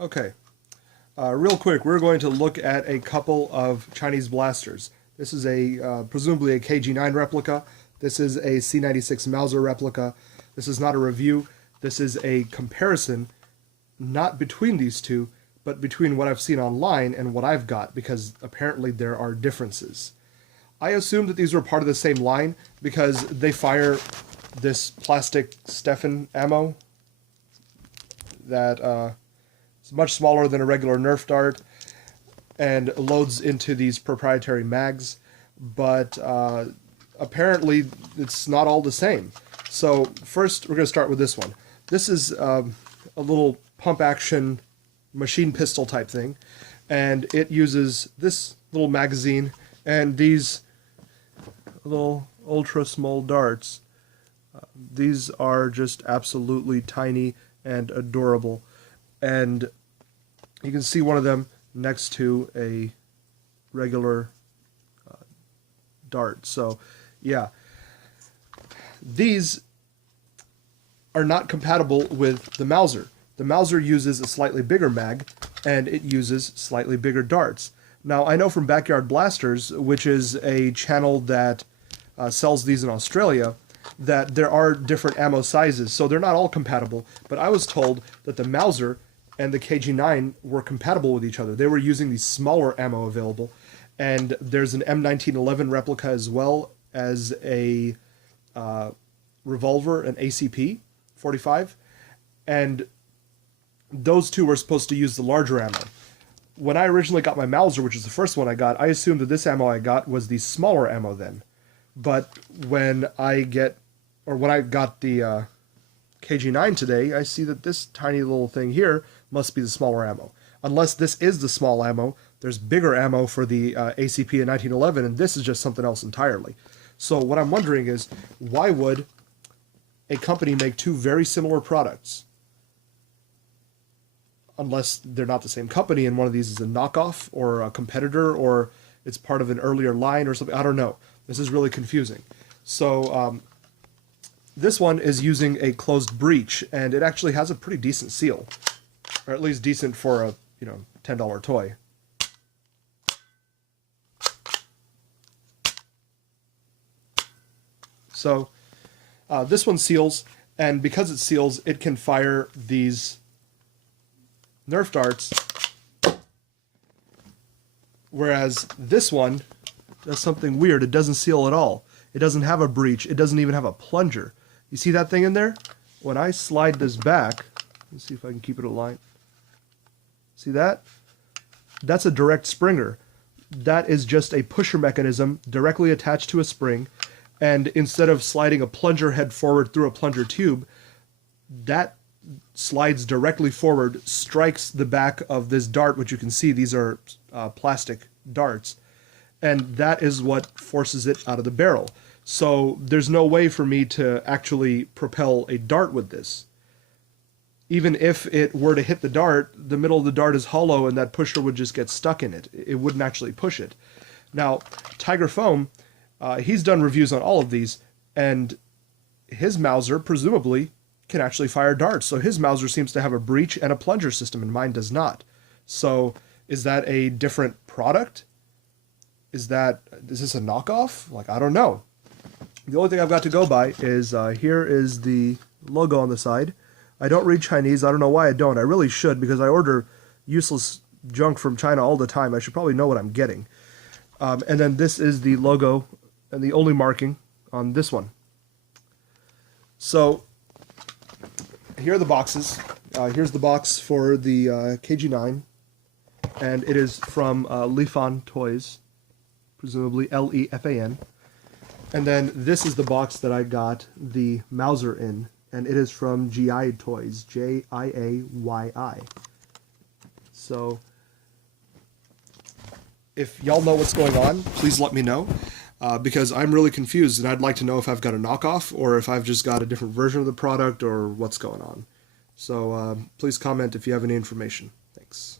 Okay, real quick, we're going to look at a couple of Chinese blasters. This is a presumably a KG-9 replica. This is a C96 Mauser replica. This is not a review. This is a comparison, not between these two, but between what I've seen online and what I've got, because apparently there are differences. I assumed that these were part of the same line because they fire this plastic Stefan ammo that is much smaller than a regular Nerf dart and loads into these proprietary mags, but apparently it's not all the same. So first we're going to start with this one. This is a little pump action machine pistol type thing, and it uses this little magazine and these little ultra small darts. These are just absolutely tiny and adorable, and you can see one of them next to a regular dart. So yeah, these are not compatible with the Mauser. The Mauser uses a slightly bigger mag, and it uses slightly bigger darts. Now, I know from Backyard Blasters, which is a channel that sells these in Australia, that there are different ammo sizes, so they're not all compatible, but I was told that the Mauser and the KG-9 were compatible with each other. They were using the smaller ammo available, and there's an M1911 replica as well as a revolver, an ACP-45, and those two were supposed to use the larger ammo. When I originally got my Mauser, which is the first one I got, I assumed that this ammo I got was the smaller ammo then. But when I got the KG-9 today, I see that this tiny little thing here must be the smaller ammo. Unless this is the small ammo, there's bigger ammo for the ACP in 1911, and this is just something else entirely. So what I'm wondering is, why would a company make two very similar products? Unless they're not the same company and one of these is a knockoff or a competitor or it's part of an earlier line or something. I don't know. This is really confusing. So this one is using a closed breech, and it actually has a pretty decent seal, or at least decent for a $10 toy. So this one seals, and because it seals, it can fire these Nerf darts, whereas this one does something weird. It doesn't seal at all. It doesn't have a breech. It doesn't even have a plunger. You see that thing in there? When I slide this back, let's see if I can keep it aligned. See that? That's a direct springer. That is just a pusher mechanism directly attached to a spring, and instead of sliding a plunger head forward through a plunger tube, that slides directly forward, strikes the back of this dart, which you can see these are plastic darts, and that is what forces it out of the barrel. So there's no way for me to actually propel a dart with this. Even if it were to hit the dart, the middle of the dart is hollow and that pusher would just get stuck in it. It wouldn't actually push it. Now, Tiger Foam, he's done reviews on all of these, and his Mauser presumably can actually fire darts. So his Mauser seems to have a breech and a plunger system, and mine does not. So is that a different product? Is this a knockoff? Like, I don't know. The only thing I've got to go by is here is the logo on the side. I don't read Chinese. I don't know why I don't. I really should, because I order useless junk from China all the time. I should probably know what I'm getting. And then this is the logo and the only marking on this one. So here are the boxes. Here's the box for the KG-9, and it is from Lifan Toys, presumably Lefan. And then this is the box that I got the Mauser in, and it is from Jiyai Toys, J-I-A-Y-I. So if y'all know what's going on, please let me know, because I'm really confused, and I'd like to know if I've got a knockoff or if I've just got a different version of the product or what's going on. So please comment if you have any information. Thanks.